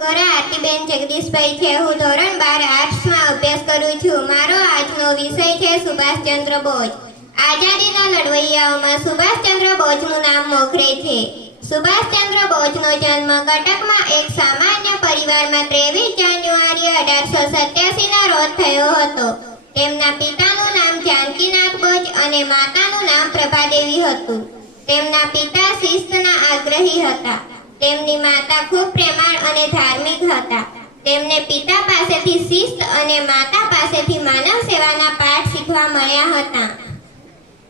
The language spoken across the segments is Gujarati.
ગોરા આરતીબેન જગદીશભાઈ છે। હું ધોરણ 12 આર્ટ્સમાં અભ્યાસ કરું છું। મારો આજનો વિષય છે સુભાષચંદ્ર બોઝ। આઝાદીના લડવૈયાઓમાં સુભાષચંદ્ર બોઝનું નામ મોખરે છે। સુભાષચંદ્ર બોઝનો જન્મ કટકમાં એક સામાન્ય પરિવારમાં 23 જાન્યુઆરી 1887ના રોજ થયો હતો। તેમના પિતાનું નામ જાનકીનાથ બોઝ અને માતાનું નામ પ્રભાદેવી હતું। તેમના પિતા શિસ્તના આગ્રહી હતા। તેમની માતા ખૂબ પ્રેમાળ અને ધાર્મિક હતા। તેમને પિતા પાસેથી શિસ્ત અને માતા પાસેથી માનવ સેવાના પાઠ શીખવા મળ્યા હતા।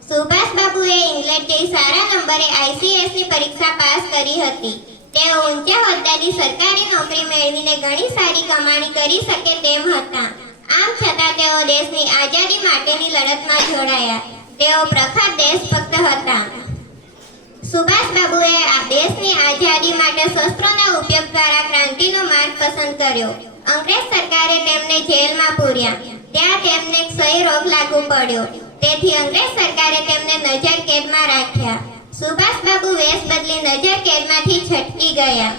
સુભાષબાબુએ ઇંગ્લેન્ડ જઈ સારા નંબરે ICSની પરીક્ષા પાસ કરી હતી। તેઓ ઊંચા હોદ્દાની સરકારી નોકરી મેળવીને ઘણી સારી કમાણી કરી શકે તેમ હતા। આમ છતાં તેઓ દેશની આઝાદી માટેની લડતમાં જોડાયા। તેઓ પ્રખર દેશભક્ત હતા। સુભાષબાબુએ આ દેશની આઝાદી માટે શસ્ત્રોના ઉપયોગ દ્વારા ક્રાંતિનો માર્ગ પસંદ કર્યો। અંગ્રેજ સરકારે તેમને જેલમાં પૂર્યા। ત્યાં તેમને ક્ષય રોગ લાગુ પડ્યો। તેથી અંગ્રેજ સરકારે તેમને નજર કેદમાં રાખ્યા। સુભાષબાબુ વેશ બદલી નજર કેદમાંથી છટકી ગયા।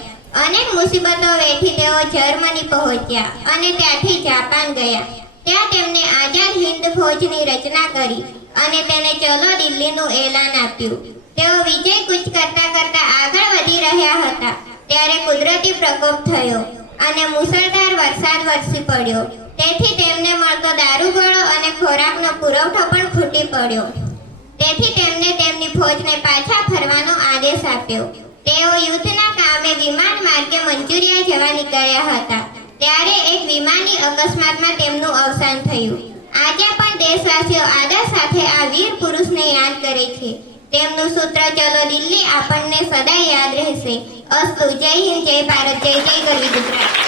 અનેક મુસીબતો વેઠી તેઓ જર્મની પહોંચ્યા અને ત્યાંથી જાપાન ગયા। ત્યાં તેમને આઝાદ હિન્દ ફૌજની રચના કરી અને તેને ચલો દિલ્હીનું એલાન આપ્યું। તેઓ વિજય કૂચ કરતા કરતા આગળ વધી રહ્યા હતા ત્યારે કુદરતી પ્રકોપ થયો અને મુસળધાર વરસાદ વરસી પડ્યો। તેથી તેમને મળતો દારૂગોળો અને ખોરાકનો પુરવઠો પણ ખૂટી પડ્યો। તેથી તેમને તેમની ફૌજને પાછા ફરવાનો આદેશ આપ્યો। તેઓ યુદ્ધના કામે વિમાન માર્ગે મંચુરિયા જવા નીકળ્યા હતા ત્યારે એક વિમાની અકસ્માતમાં તેમનું અવસાન થયું। આજે પણ દેશવાસીઓ આદર સાથે આ વીર પુરુષને યાદ કરે છે। તેમનું સૂત્ર ચલો દિલ્હી આપણને સદા યાદ રહેશે। અસ્તુ। જય હિન્દ, જય ભારત, જય જય ગરવી ગુજરાત।